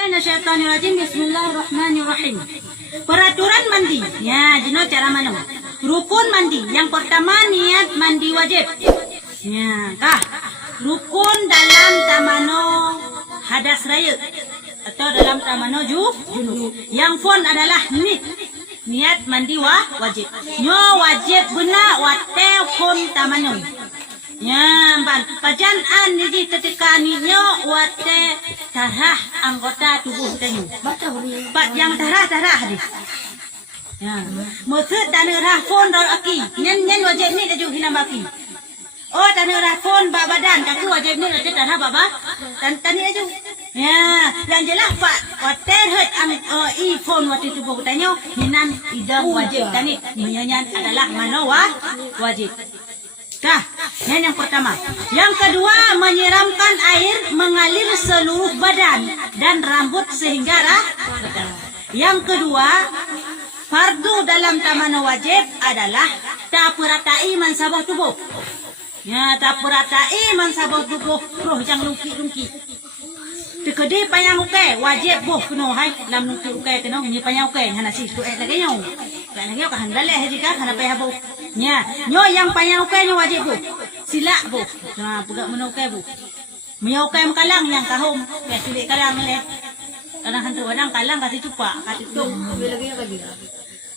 Minasyaitonirrajim. Bismillahirrahmanirrahim. Peraturan mandi. Ya, jino cara mana? Rukun mandi. Yang pertama niat mandi wajib. Ya, kah? Rukun dalam tamano hadas raya atau dalam tamano junub. Yang pun adalah niat mandi wajib. Nyo wajib guna wate pun tamano. Ya, ban pajan an di ketika nyo wate tarah anggota tubuh tanyo. Bat yang tarah hadis. Ya, maksud tanah pun dal aki. Nyen wajib ni aju hinam baki. Oh, tanah pun badan kaki wajib ni aju tarah baba. Tani aju. Ya, yang jelas pak wate het ang phone wate tubuh tanyo hinan ida wajib tani. Nyanyan adalah mano wajib. Dah, yang pertama. Yang kedua, menyiramkan air mengalir seluruh badan dan rambut sehingga Yang kedua, fardu dalam tamana wajib adalah tapuratai mansabah tubuh. Ya, tapuratai mansabah tubuh roh yang lungki-lungki. Tekedi payang uke wajib boh kuno hai lam lungki uke keno ni payang uke hana si tu lagi nyo. Lagi nyo kan dale hejika hana payah boh. Nya, nyo yang payang uke nyo wajib boh. Sila boh. Nah, pegak meno uke boh. Mio uke makalang yang kahum, ya silik kalang le. Kadang hantu kadang kalang kasih cupa, kasih tu. Lagi.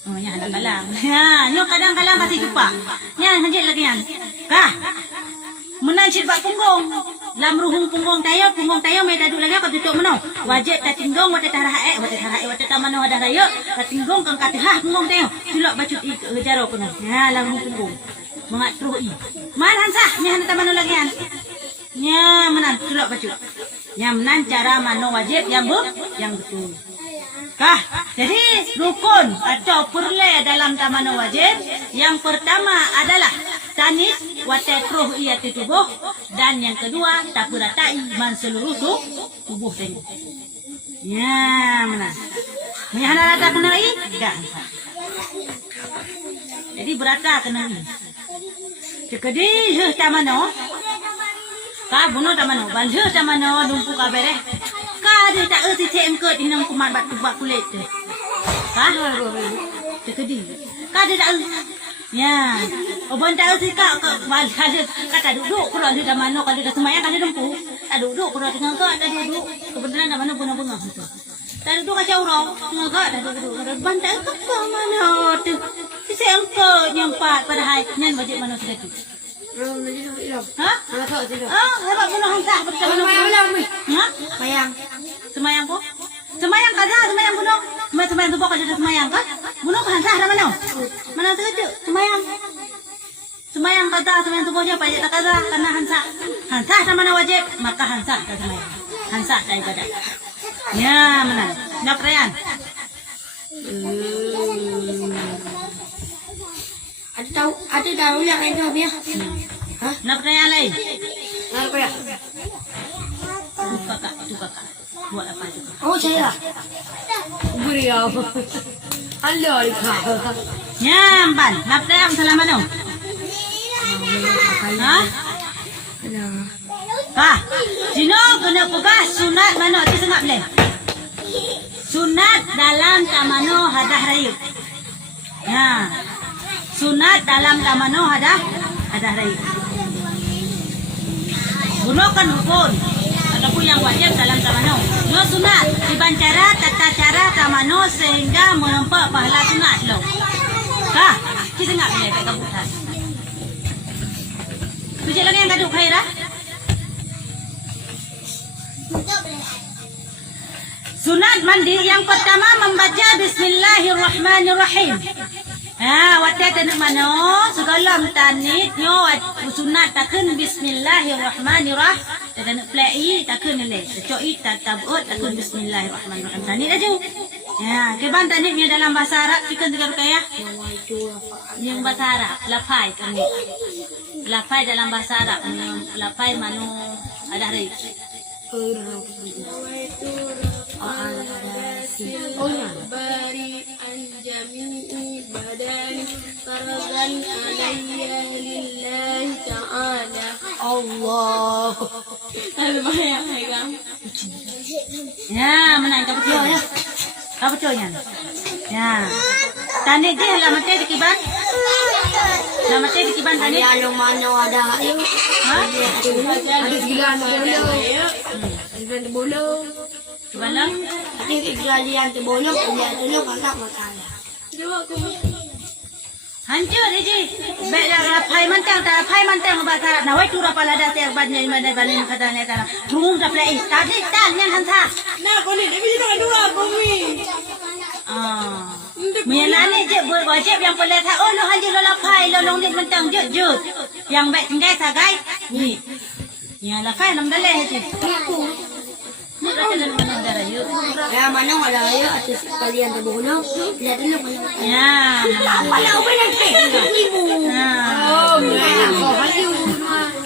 Oh, nya ada kalang. Ya, nyo kadang kalang kasih cupa. Nya hanjit lagi yan. Kah? Menancit bak punggung. Lam ruhung punggung tayo may dadu lagi ka tutuk meno. Wajib ta tinggong wate tarahae wate tamano ada rayo. Ta tinggong kang katihah punggung tayo. Silok bacut jaro kono. Ya, lam ruhung punggung. Mangat truhi. Man hansah nya han tamano lagi yan. Nya menan silok bacut. Nya menan cara mano wajib yang betul. Kah? Jadi rukun atau perle dalam tamano wajib yang pertama adalah tanis wate truh ia tubuh dan yang kedua tapuratai man seluruh tubuh tadi. Ya, mana? Mihana rata kena i? Enggak. Jadi berata kena i. Cekedi heuh tamano. Ka buno tamano, ban heuh tamano lumpu ka bereh. Ka dia tak euti tem keut hinang kuman batu bak kulit tu. Ha? Cekedi. Ka dia tak ya, oban tak sih kak mal kalau kata duduk kalau sudah mana kalau sudah semayang kalau dempu, tak duduk kalau tengah kak tak duduk kebetulan dah mana bunga itu, tak duduk kacau orang tengah kak tak duduk kalau bantai ke mana tu, si engkau nyampat pada hari nyan wajib mana sudah tu. Hah? Hebat bunuh hangsa bersama mana? Hah? Semayang po? Semayang kada, semayang bunuh. Semayang tu pokok jadi semayang kan? Bunuh hangsa ada mana? Mana tu semayang kada, semayang tu pokoknya payah tak kada karena hangsa sama mana wajib maka hangsa tak semayang. Hangsa tak ibadah. Ya mana? Nak rayan? Ada tahu yang itu dia? Hah? Nak rayan lagi? Apa ya? Itu kakak. Buat apa itu? Oh saya. Beliau. Halo ikah. Nyamban, nak rayan selama no? Hah? Kah? Sino kena pegah sunat mana? Ti sengak boleh. Sunat dalam tamano hadah raya. Ya. Sunat dalam tamano hadah raya. Gunakan rukun ataupun yang wajib dalam tamano. No sunat dibancara tata cara tamano sehingga menempat pahala sunat lo. Kah? Kita enggak boleh pakai kabutan. Tujuh lagi yang kaduk khairah. Sunat mandi yang pertama membaca Bismillahirrahmanirrahim. Wate tanah mano segala tanit nyo sunat takun Bismillahirrahmanirrahim. Tanah plai takun le. Coi tabut takun Bismillahirrahmanirrahim. Tanit aja. Ya, keban tanitnya dalam bahasa Arab kita dengar kaya. Yang bahasa Arab lapai tanit. Lapai dalam bahasa Arab. Lapai mano ada hari. Bari anjami badani faradan alayya lillahi ta'ala Allah. Ya, mana nang ka betul ya. Ka betul ya. Ya. Tani je lah mate di kiban. Lah mate di kiban tani. Ada mana ada ayo. Ha? Ada segilan bola. Ada bola. Kiban lah. Ada segilan bola. Dia tu kakak makan. Hancur je. Baik dah pai mantang bahasa nawai tu rapala dah ter badnya mana balin katanya kana. Rumum dah play. Tadi tan yang hansa. Nah, kau ni dia nak dua kami. Menyanyi je berwajib yang boleh tak. Oh, lo hanjir lo lapai lo long dit mentang je. Yang baik tinggal sagai. Ni. Yang lapai nam daleh je. Ni dah jalan mana dah yuk. Ya mana ada ayo atas kalian terbola. Lihat dulu mana. Ya. Apa lah apa nanti? Oh,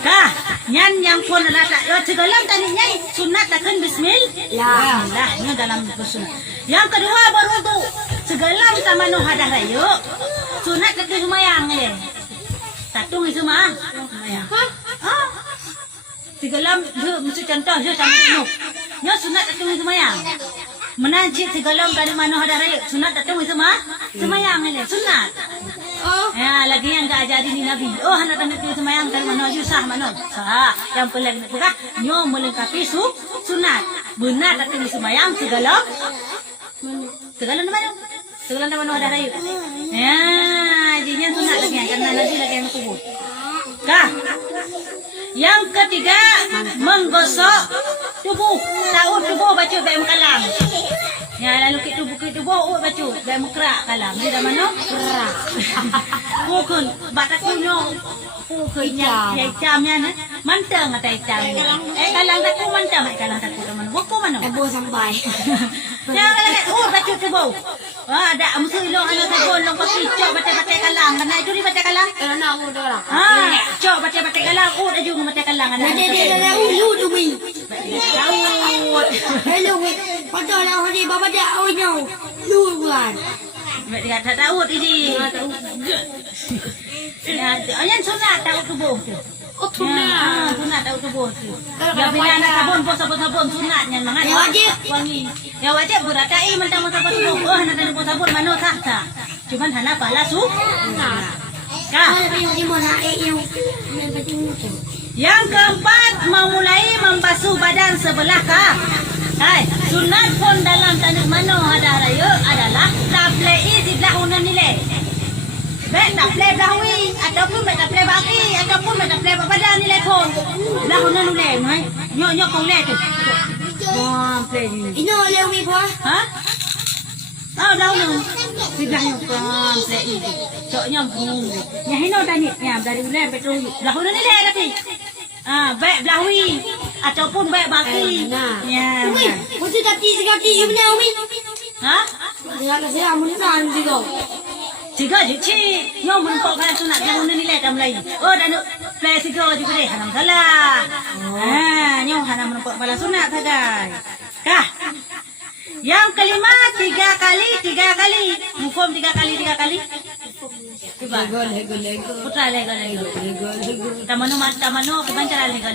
Kah, nyan yang pun ada tak. Yo segalam tadi nyai sunat takkan bismillah. Lah, ni dalam bersunat. Yang kedua berwudu. Segalam sama no hadah rayu. Sunat takkan semayang le. Tatung itu mah. Semayang. Ha? Segalam je mesti contoh je sama no. Nyo sunat takkan semayang. Menancik segalam dari mana hadah rayu. Sunat takkan semayang le. Sunat. Ya, lagi yang tak ajari ni Nabi. Oh, anak tanda tu semayang dari mana aja sah mana? Sah. Yang paling nak pegang, nyo melengkapi sunat. Benar tak kena semayang segala. Segala mana? Segala mana ada rayu. Ya, jadinya sunat lagi yang kena lagi yang kubur. Kah? Yang ketiga, menggosok tubuh. Tahu tubuh baca baik kalam. Ya, lalu kita tubuh baca baik mukra kalam. Ni dah mana? Kerak. Bukan, batak punya. Bukan yang jamnya na. Mantang atau jamnya. Kalang tak ku mantang, kalang tak ku teman. Bukan mana? Ebo sampai. Ya, kalang baca tubuh. Ada musuh lo anak sabun long pasti cok baca kalang. Kena itu di baca kalang. Nak aku orang. Cok baca kalang. Ada juga baca kalang. Ada ulu tu mi. Tahu. Hello, pada lah hari bapa dia awalnya. Lu bukan. Dia tak tahu ini. Yang sunat tahu tubuh tu. Oh, tunai. Sunat tahu tubuh tu. Ya bila anak sabun pun sabun sunatnya mangan. Ya wajib. Wangi. Ya wajib beratai mentang sabun tubuh. Oh, nak tahu sabun mana sah. Cuman hana pala su. Kah? Yang keempat memulai membasuh badan sebelah kah. Hai, sunat pun dalam tanah mano ada raya adalah taplei di belahuna nilai. Baik taplei belahui ataupun baik taplei baki ataupun baik taplei badan nilai pun. Belahuna nilai, mai. Nyok kau nilai tu. Wah, play ni. Ini oleh umi pa. Ha? Oh, belahuna. Di belahnya kan play ini. Coknya bung. Yang ini tadi, yang dari bulan betul. Belahuna nilai tapi. Baik belahui ataupun baik baki. Ya. Umi, mesti sekati you punya umi. Ha? Dia kasi amun na juga. Tiga je cik. Nyom menpok kan sunat belahuna nilai tam lain. Oh, dan play tiga juga deh. Hanam salah. Nyom hanam menpok bala sunat sagai. Kah? Yang kelima tiga kali. Hukum tiga kali. Lego. Putra lego. Tamano kebancaran lego.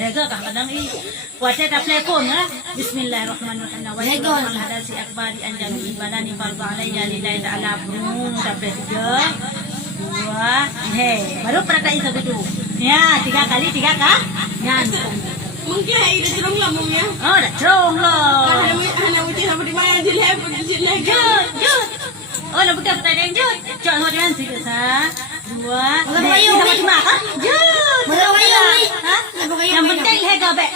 Lego kah kadang i. Puasa tak play pun ha. Bismillahirrahmanirrahim. Lego hadasi akbari anjami balani fardu alayya lillahi ta'ala brum dapat 2 baru peratai segitu. Ya, tiga kali. Yan. Mungkin ini cerong lah mungkin. Oh, dah cerong loh. Anak uji sama di mana jileh. Jut. Oh, nak buka pertanyaan jut. Cok sama dengan 3, 2. Merayu, sama cuma ha? Jut. Merayu. Ha? Yang penting lega baik.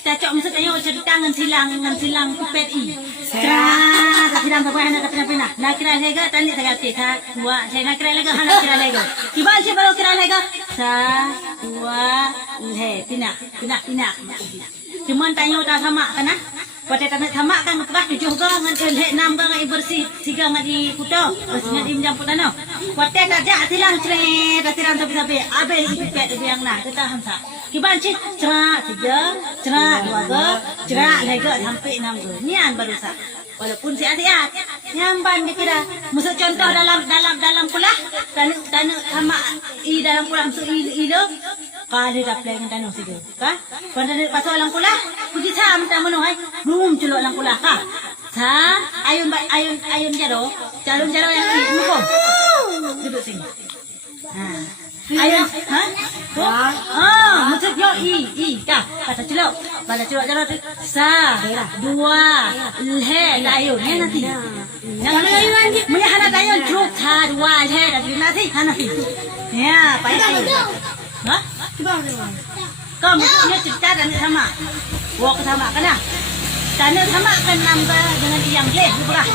Cok mesti tanya cerita ngan silang kupet i. Cerah, silang apa hana kapina. Nak kira lega tadi saya kata 2. Saya nak kira lega hana kira lega. Tiba si baru kira lega. 1, 2, pindah. Cuman tanya tak sama kan? Pada tanah sama kan ngepah 7 gang ngan 6 gang ai bersih 3 ngan di kuto bersihnya di menjamput tanah. Pada tajak silang cret silang tapi abe ipet yang nah kita hansa. Kiban cik cerak 3, cerak 2 cerak lega sampai 6 ge. Nian baru sah. Walaupun si adik nyamban dikira. Maksud contoh dalam kulah tanah sama i dalam kulah masuk i Kali dah play dengan tanah situ. Kah? Pada pasal lang kula. Pergi sam ta mano ay. Boom celok lang kula ka. Sa ayun jaro. Calon jaro yang ini muko. Duduk sini. Ha. Ayun, ha? Maksud yo kah? Kata celok. Pada celok jaro sa, dua, le ayun. Ya nanti. Yang mana hana ayun truk tha dua le nanti hana. Ya, payah ayun. Ha? Kau maksudnya cerita dan sama. Wah sama kan ya? Dan sama kan nambah dengan yang leh berah.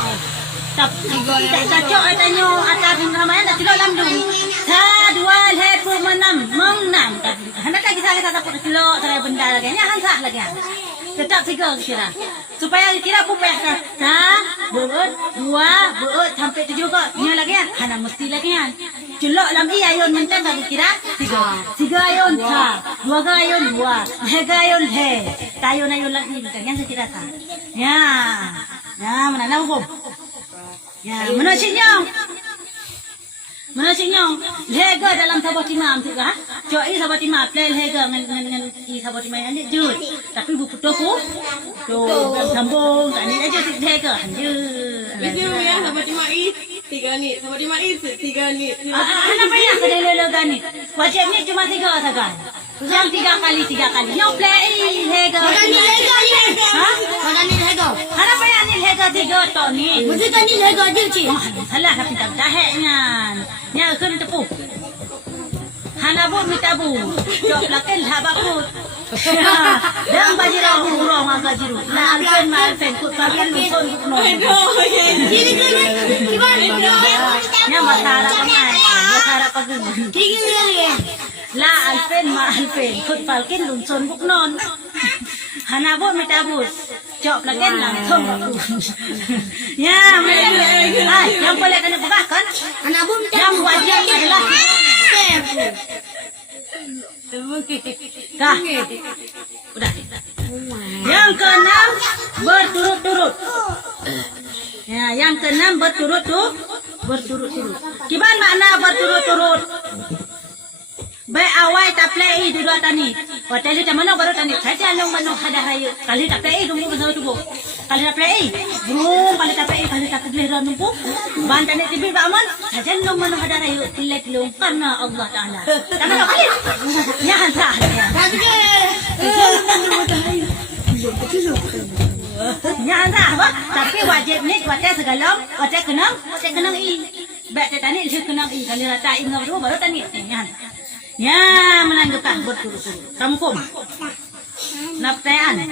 Tapi tak cocok katanya atas ramai nak celok lam dulu. Sa dua leh pun menam. Hendak lagi saya tak pun celok saya benda lagi. Nya hansah lagi. Tetap tiga kira. Supaya kira pun payah kan. Sa dua sampai tujuh kok. Nya lagi kan? Hana mesti lagi kan? Celok lam ayun mentang bagi kira tiga ayun sa, dua ayun dua, tiga ayun he, tayun ayun lagi mentang yang sekira sa. Ya, mana nak hukum? Ya, mana sinyong, lega dalam sabot imam tu kah? Coi sabot imam, play lega dengan sabot imam yang jut. Tapi buku toku, tu sambung, tadi aja lega, anjir. Video ya sabot imam 3 ni, sabot imam 3 ni. Apa payah kedai lega ni? Wajibnya cuma 3 saja. Yang 3 kali. Yang play lega. Orang ni lega ni. Ha? Orang ni lega. Apa payah ni lega 3 to ni? Mesti tadi lega je cik. Salah tapi tak daheknya. Nya kun tepuk. Hana bu minta bu. Jok lakin habakut. Dan bajirau urang agajiru. La alfen kut pakin luson kutno. Jadi gimana? Nya masara kamai. Masara pagun. Tinggi lagi. La alfen kut pakin luson kutnon. Hana bu minta bu. Jok lakin langsung aku. Ya, yang boleh kena buka kan? Anak bum Yang wajib adalah Kah? Udah. Yang keenam berturut-turut. Ya, yang keenam berturut-turut. Gimana makna berturut-turut? Baik awal tak play dulu tani. Hotel itu mana baru tani. Saja long mano ada rayu. Kali tak play dulu bersama tu. Kali tak play, belum kali tak play kali tak play ran tu. Bantan TV baman. Saja long mano ada rayu. Tilak long karena Allah Taala. Karena kali. Ya hantar. Ya hantar apa? Tapi wajib ni wajib segala, wajib kenang i. Baik tani itu kenang i. Kali rata i baru tani. Ya hantar. Ya, menanggapkan berturut-turut. Kamu kom? Naptayan?